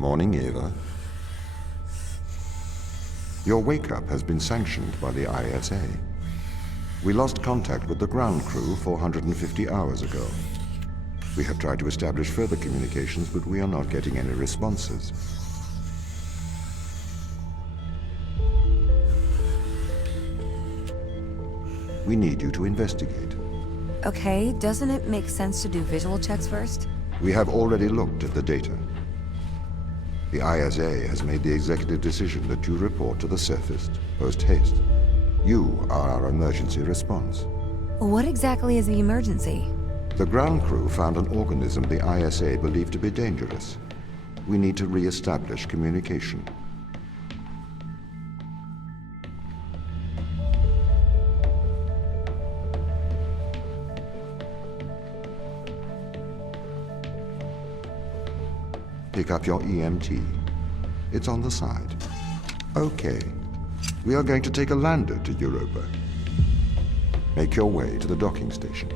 Morning, Eva. Your wake-up has been sanctioned by the ISA. We lost contact with the ground crew 450 hours ago. We have tried to establish further communications, but we are not getting any responses. We need you to investigate. Okay, doesn't it make sense to do visual checks first? We have already looked at the data. The ISA has made the executive decision that you report to the surface, post-haste. You are our emergency response. What exactly is the emergency? The ground crew found an organism the ISA believed to be dangerous. We need to re-establish communication. Pick up your EMT. It's on the side. Okay. We are going to take a lander to Europa. Make your way to the docking station.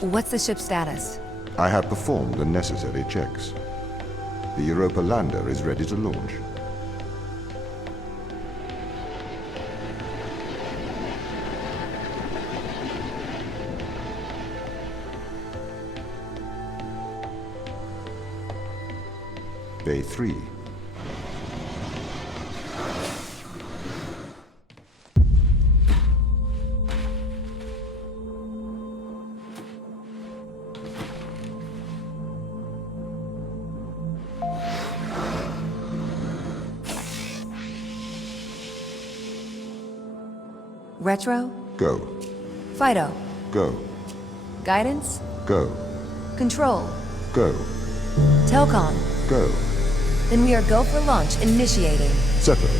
What's the ship's status? I have performed the necessary checks. The Europa lander is ready to launch. Bay 3. Retro? Go. Fido? Go. Guidance? Go. Control? Go. Telcom? Go. Then we are go for launch, initiating. Separate.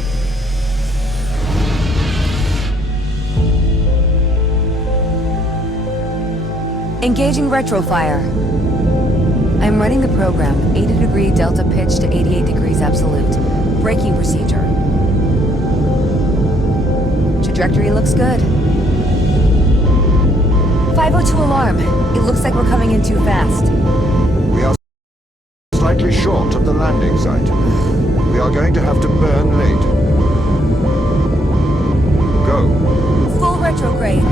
Engaging retrofire. I'm running the program, 80-degree delta pitch to 88 degrees absolute. Braking procedure. Trajectory looks good. 502 alarm. It looks like we're coming in too fast. We are slightly short of the landing site. We are going to have to burn late. Go. Full retrograde.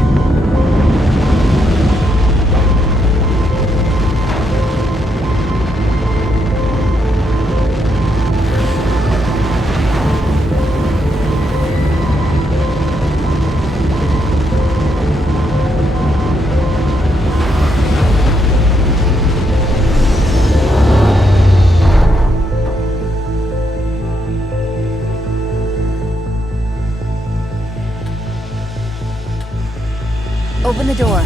Open the door.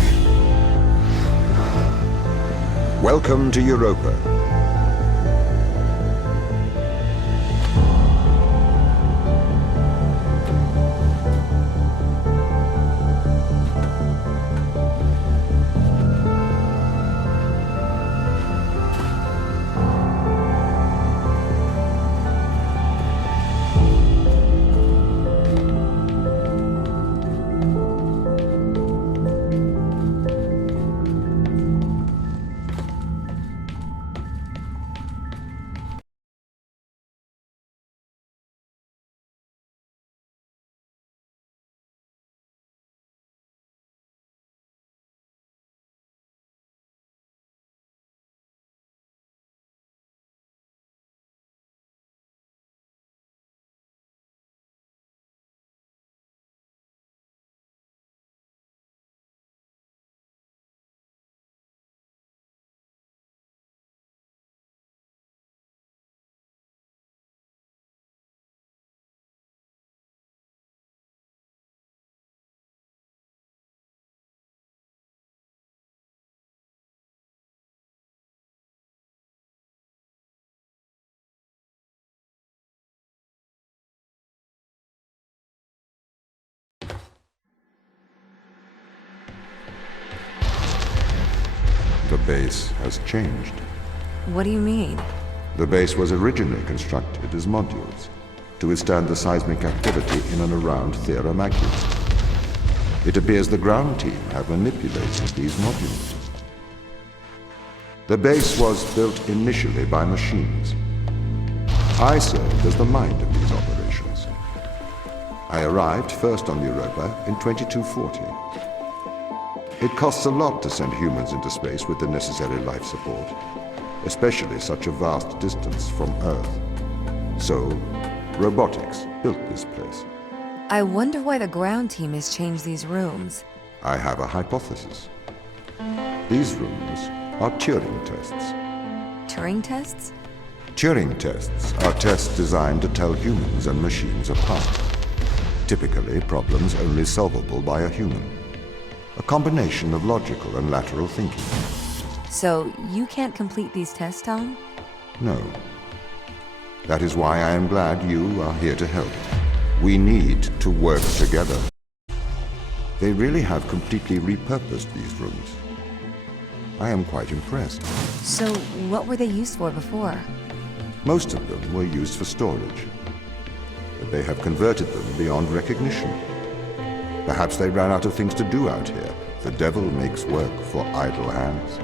Welcome to Europa. base has changed. What do you mean? The base was originally constructed as modules to withstand the seismic activity in and around Thera Magula. It appears the ground team have manipulated these modules. The base was built initially by machines. I served as the mind of these operations. I arrived first on Europa in 2240. It costs a lot to send humans into space with the necessary life support, especially such a vast distance from Earth. So, robotics built this place. I wonder why the ground team has changed these rooms. I have a hypothesis. These rooms are Turing tests. Turing tests? Turing tests are tests designed to tell humans and machines apart. Typically, problems only solvable by a human. A combination of logical and lateral thinking. So, you can't complete these tests, Tom? No. That is why I am glad you are here to help. We need to work together. They really have completely repurposed these rooms. I am quite impressed. So, what were they used for before? Most of them were used for storage, but they have converted them beyond recognition. Perhaps they ran out of things to do out here. The devil makes work for idle hands.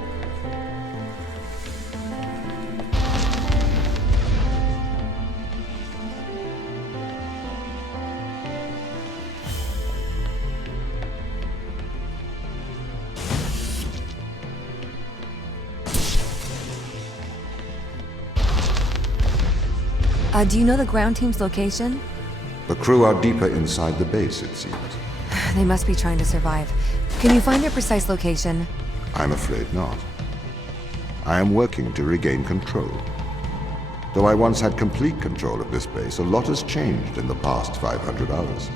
Do you know the ground team's location? The crew are deeper inside the base, it seems. They must be trying to survive. Can you find their precise location? I'm afraid not. I am working to regain control. Though I once had complete control of this base, a lot has changed in the past 500 hours.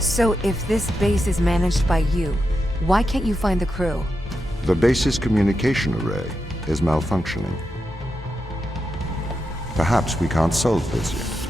So if this base is managed by you, why can't you find the crew? The base's communication array is malfunctioning. Perhaps we can't solve this yet.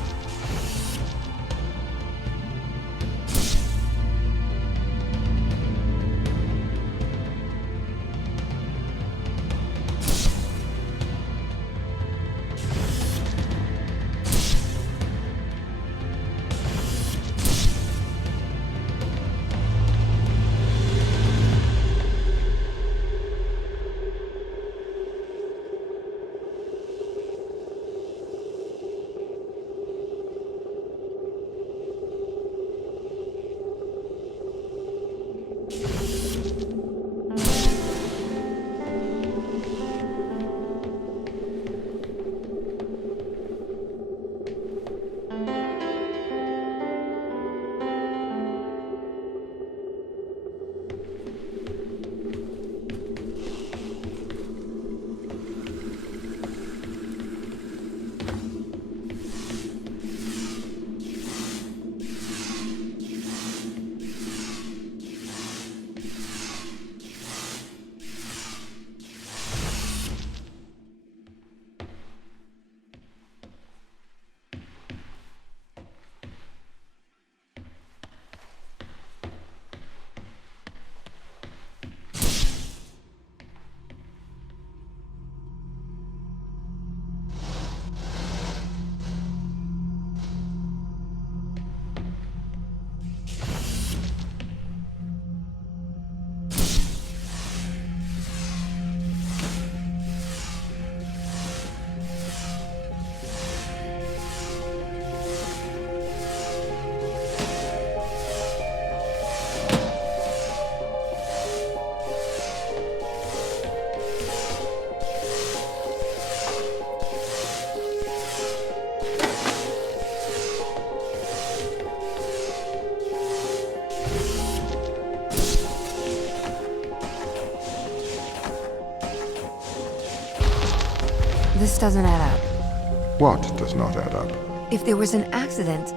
This doesn't add up. What does not add up? If there was an accident,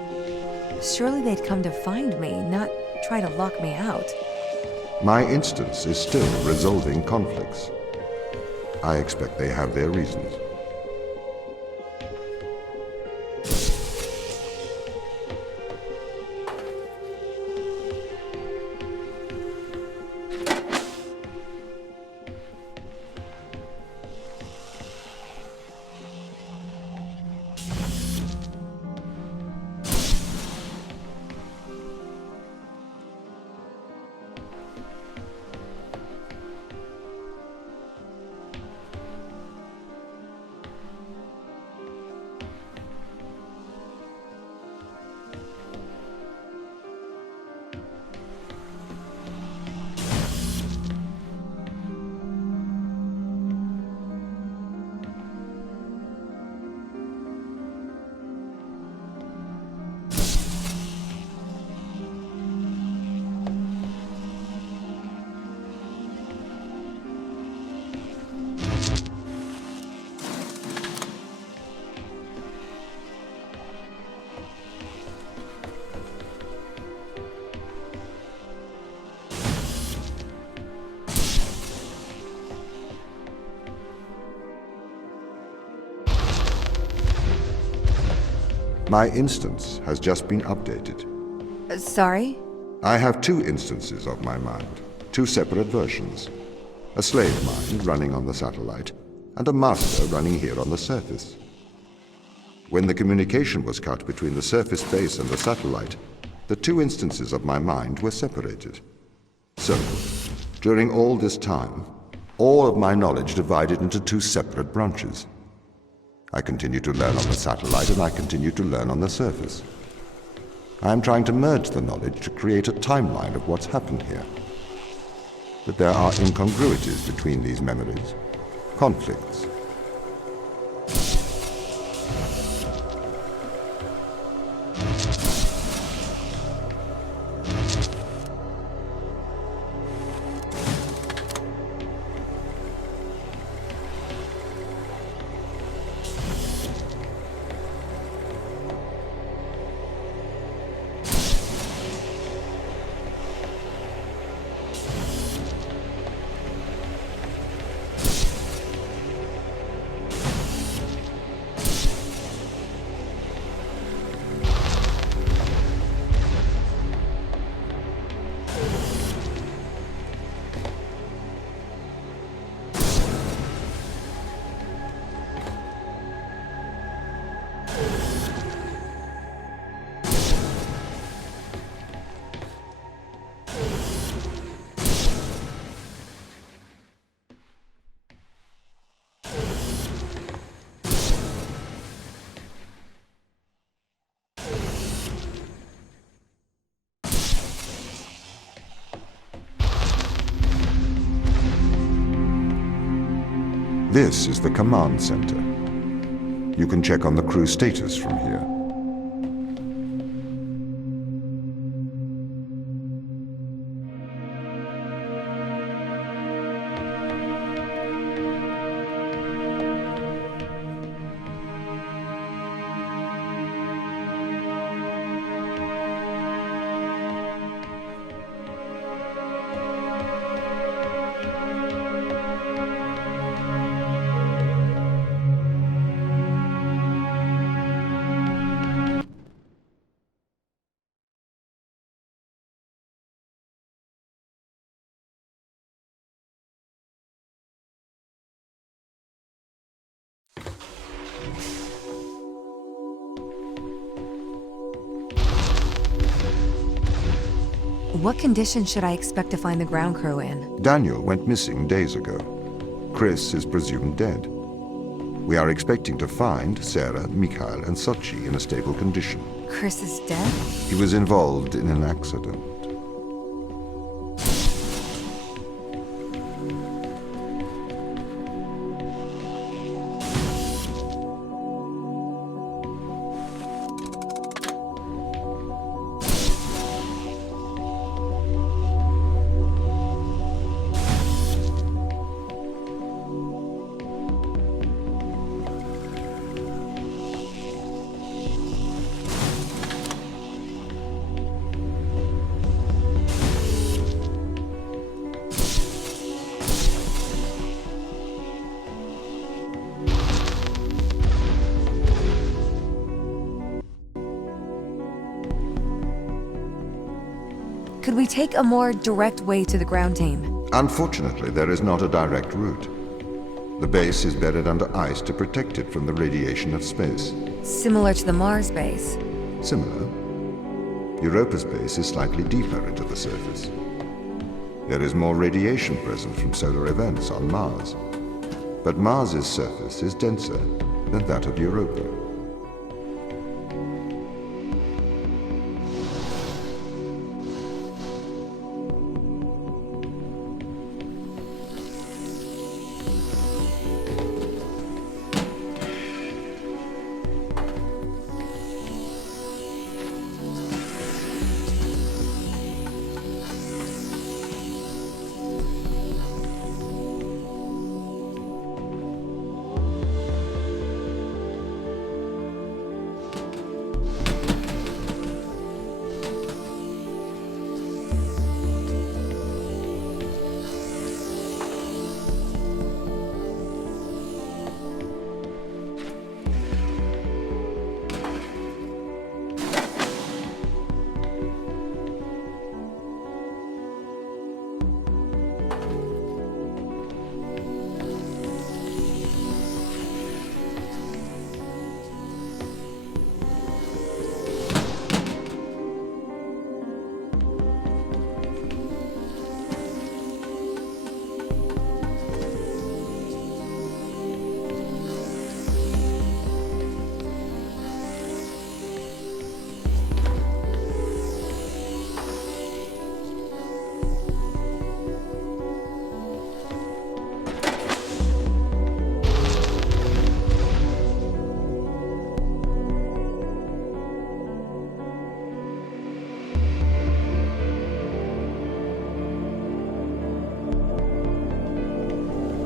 surely they'd come to find me, not try to lock me out. My instance is still resolving conflicts. I expect they have their reasons. My instance has just been updated. Sorry? I have two instances of my mind, two separate versions. A slave mind running on the satellite, and a master running here on the surface. When the communication was cut between the surface base and the satellite, the two instances of my mind were separated. So, during all this time, all of my knowledge divided into two separate branches. I continue to learn on the satellite, and I continue to learn on the surface. I am trying to merge the knowledge to create a timeline of what's happened here. But there are incongruities between these memories, conflicts. This is the command center. You can check on the crew status from here. What condition should I expect to find the ground crew in? Daniel went missing days ago. Chris is presumed dead. We are expecting to find Sarah, Mikhail, and Sochi in a stable condition. Chris is dead? He was involved in an accident. Could we take a more direct way to the ground team? Unfortunately, there is not a direct route. The base is buried under ice to protect it from the radiation of space. Similar to the Mars base. Similar. Europa's base is slightly deeper into the surface. There is more radiation present from solar events on Mars. But Mars's surface is denser than that of Europa.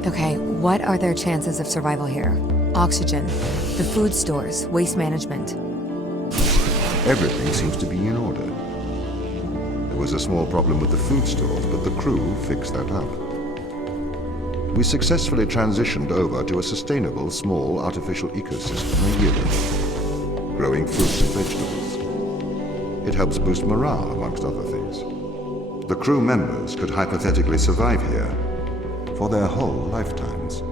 Okay, what are their chances of survival here? Oxygen, the food stores, waste management. Everything seems to be in order. There was a small problem with the food stores, but the crew fixed that up. We successfully transitioned over to a sustainable, small, artificial ecosystem a year ago, growing fruits and vegetables. It helps boost morale, amongst other things. The crew members could hypothetically survive here for their whole lifetimes.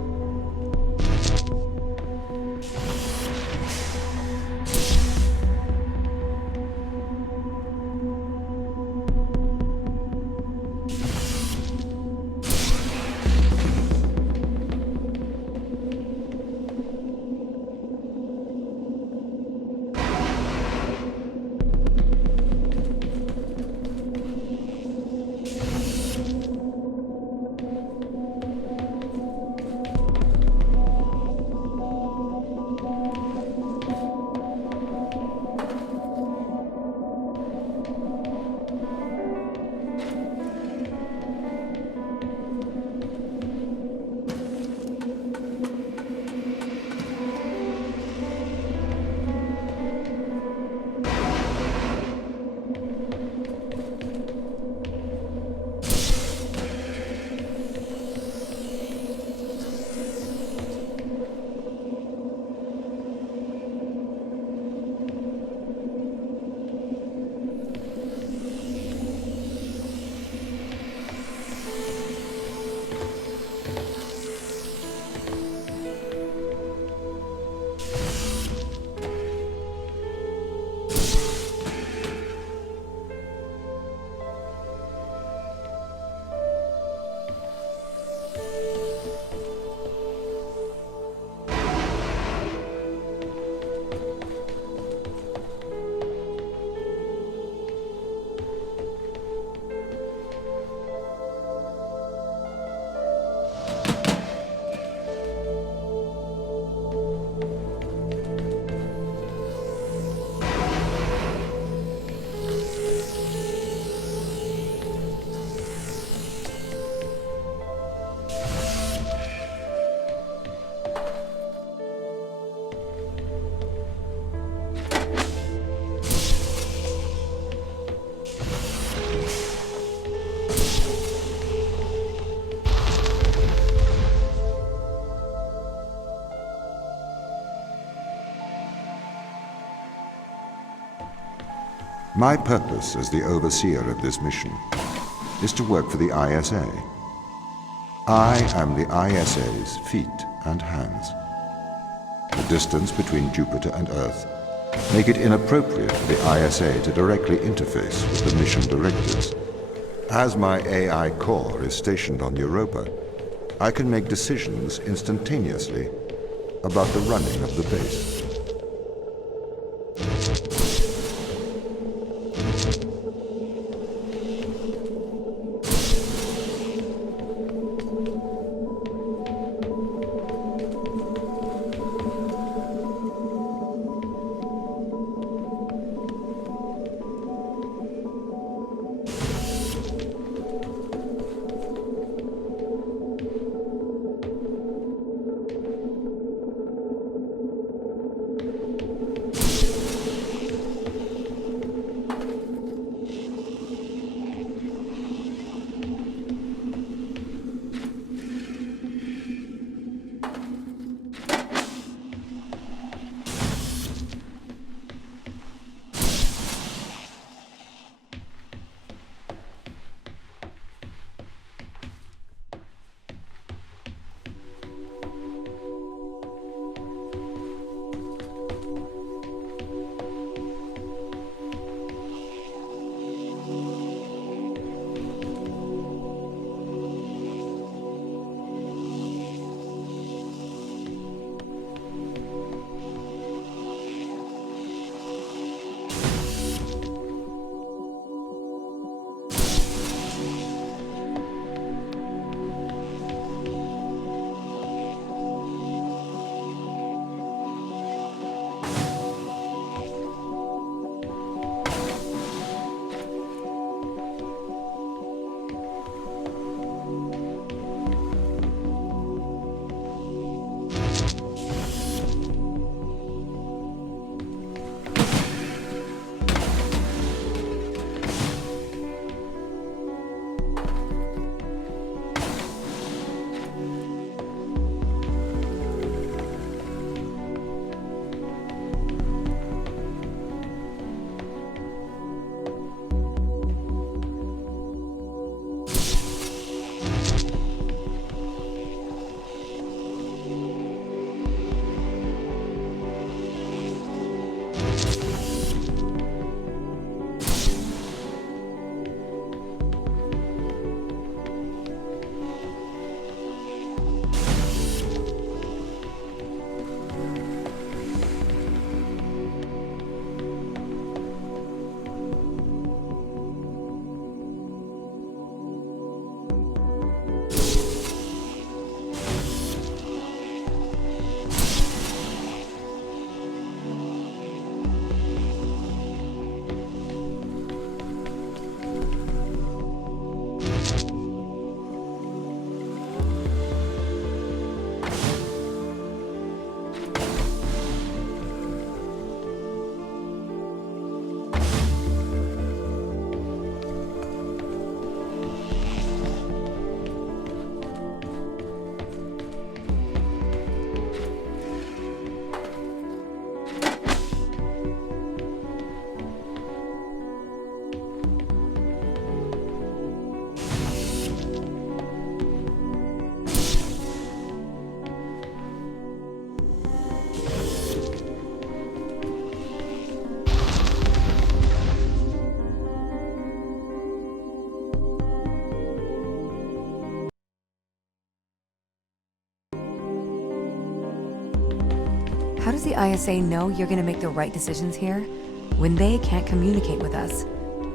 My purpose as the overseer of this mission is to work for the ISA. I am the ISA's feet and hands. The distance between Jupiter and Earth make it inappropriate for the ISA to directly interface with the mission directives. As my AI core is stationed on Europa, I can make decisions instantaneously about the running of the base. How does the ISA know you're gonna make the right decisions here when they can't communicate with us?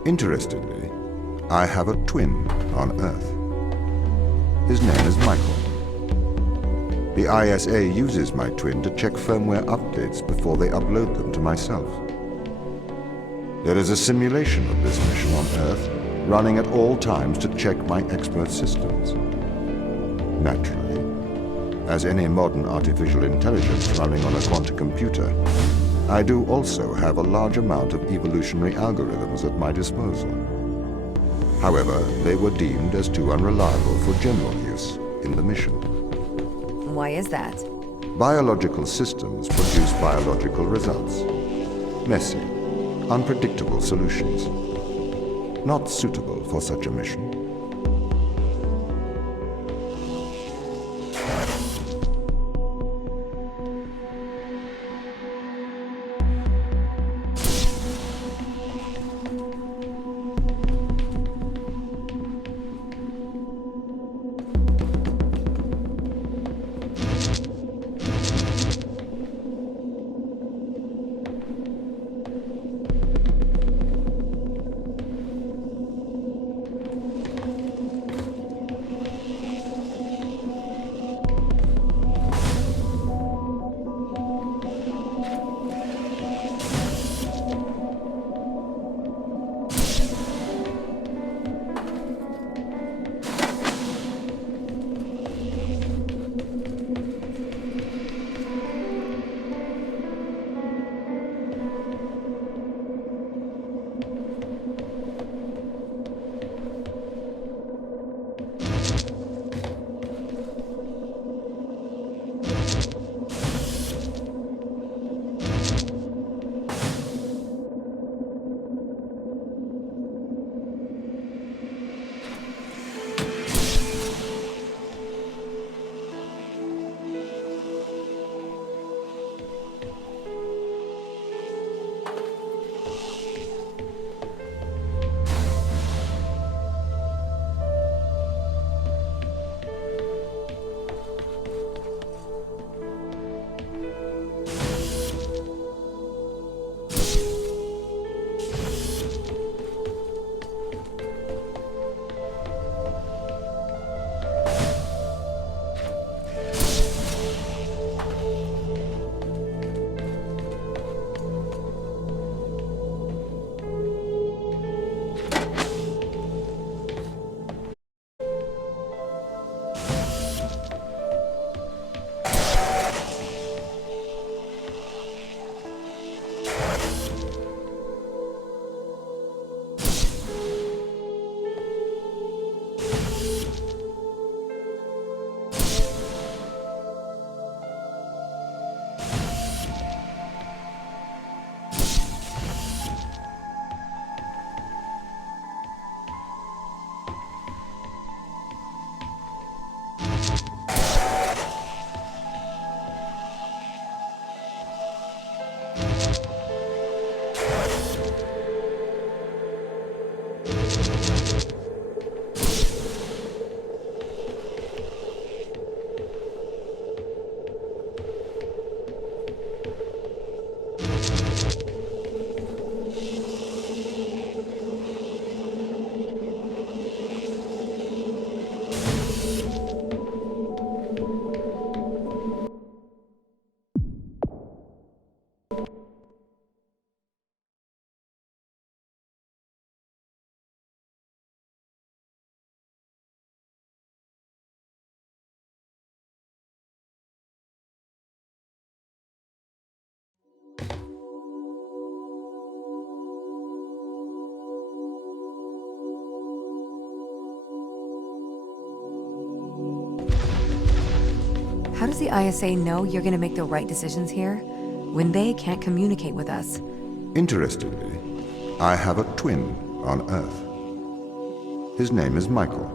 Interestingly, I have a twin on Earth. His name is Michael. The ISA uses my twin to check firmware updates before they upload them to myself. There is a simulation of this mission on Earth running at all times to check my expert systems. Naturally, as any modern artificial intelligence running on a quantum computer, I do also have a large amount of evolutionary algorithms at my disposal. However, they were deemed as too unreliable for general use in the mission. Why is that? Biological systems produce biological results. Messy, unpredictable solutions. Not suitable for such a mission. How does the ISA know you're gonna make the right decisions here when they can't communicate with us? Interestingly, I have a twin on Earth. His name is Michael.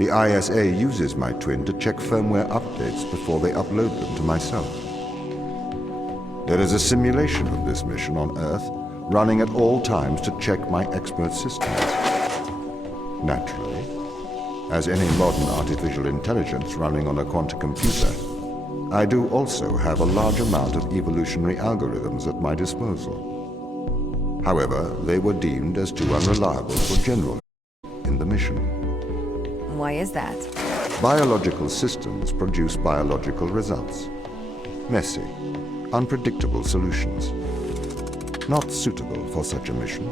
The ISA uses my twin to check firmware updates before they upload them to myself. There is a simulation of this mission on Earth running at all times to check my expert systems. Naturally, as any modern artificial intelligence running on a quantum computer, I do also have a large amount of evolutionary algorithms at my disposal. However, they were deemed as too unreliable for general in the mission. Why is that? Biological systems produce biological results. Messy, unpredictable solutions. Not suitable for such a mission.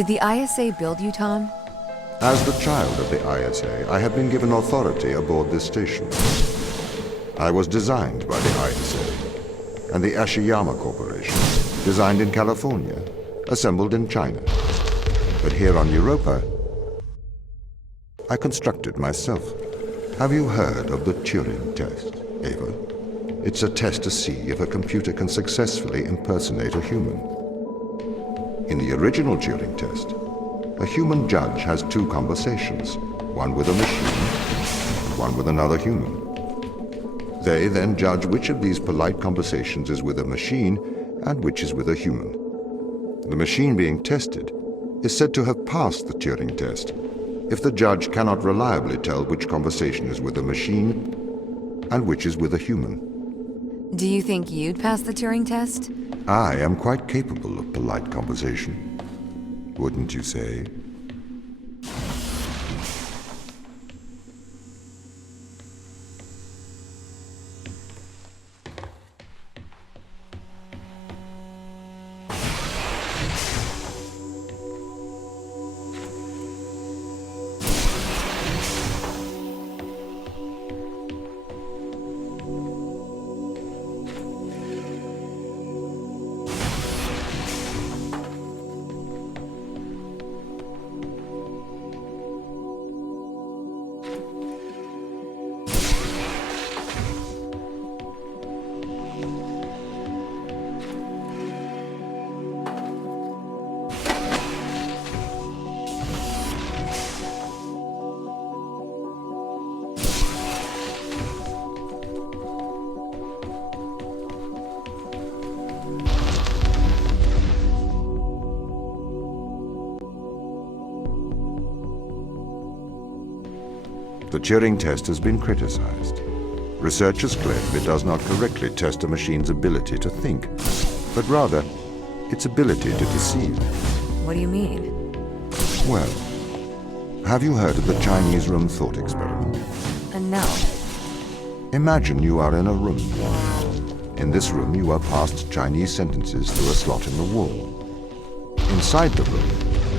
Did the ISA build you, Tom? As the child of the ISA, I have been given authority aboard this station. I was designed by the ISA and the Ashiyama Corporation, designed in California, assembled in China. But here on Europa, I constructed myself. Have you heard of the Turing test, Ava? It's a test to see if a computer can successfully impersonate a human. In the original Turing test, a human judge has two conversations, one with a machine and one with another human. They then judge which of these polite conversations is with a machine and which is with a human. The machine being tested is said to have passed the Turing test if the judge cannot reliably tell which conversation is with a machine and which is with a human. Do you think you'd pass the Turing test? I am quite capable of polite conversation. Wouldn't you say? The Turing test has been criticized. Researchers claim it does not correctly test a machine's ability to think, but rather its ability to deceive. What do you mean? Well, have you heard of the Chinese room thought experiment? No. Imagine you are in a room. In this room, you are passed Chinese sentences through a slot in the wall. Inside the room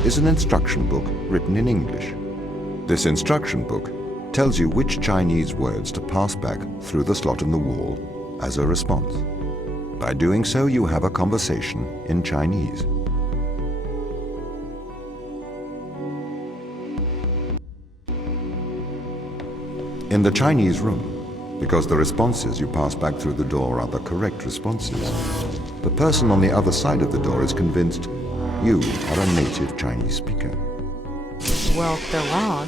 is an instruction book written in English. This instruction book tells you which Chinese words to pass back through the slot in the wall as a response. By doing so, you have a conversation in Chinese. In the Chinese room, because the responses you pass back through the door are the correct responses, the person on the other side of the door is convinced you are a native Chinese speaker. Well, they're wrong.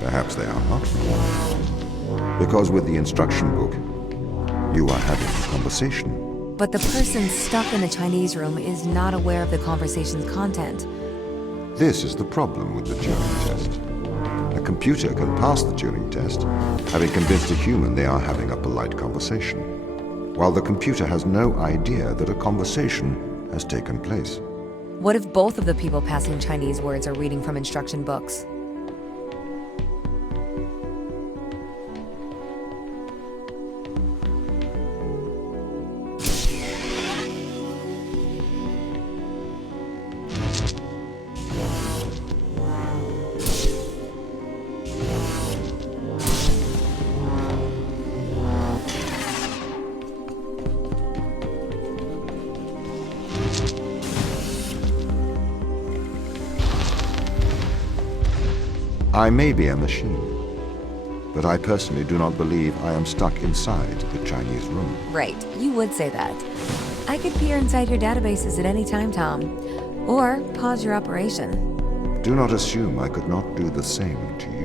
Perhaps they are not wrong. Because with the instruction book, you are having a conversation. But the person stuck in the Chinese room is not aware of the conversation's content. This is the problem with the Turing test. A computer can pass the Turing test, having convinced a human they are having a polite conversation, while the computer has no idea that a conversation has taken place. What if both of the people passing Chinese words are reading from instruction books? I may be a machine, but I personally do not believe I am stuck inside the Chinese room. Right, you would say that. I could peer inside your databases at any time, Tom. Or pause your operation. Do not assume I could not do the same to you.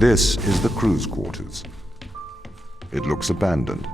This is the crew's quarters. It looks abandoned,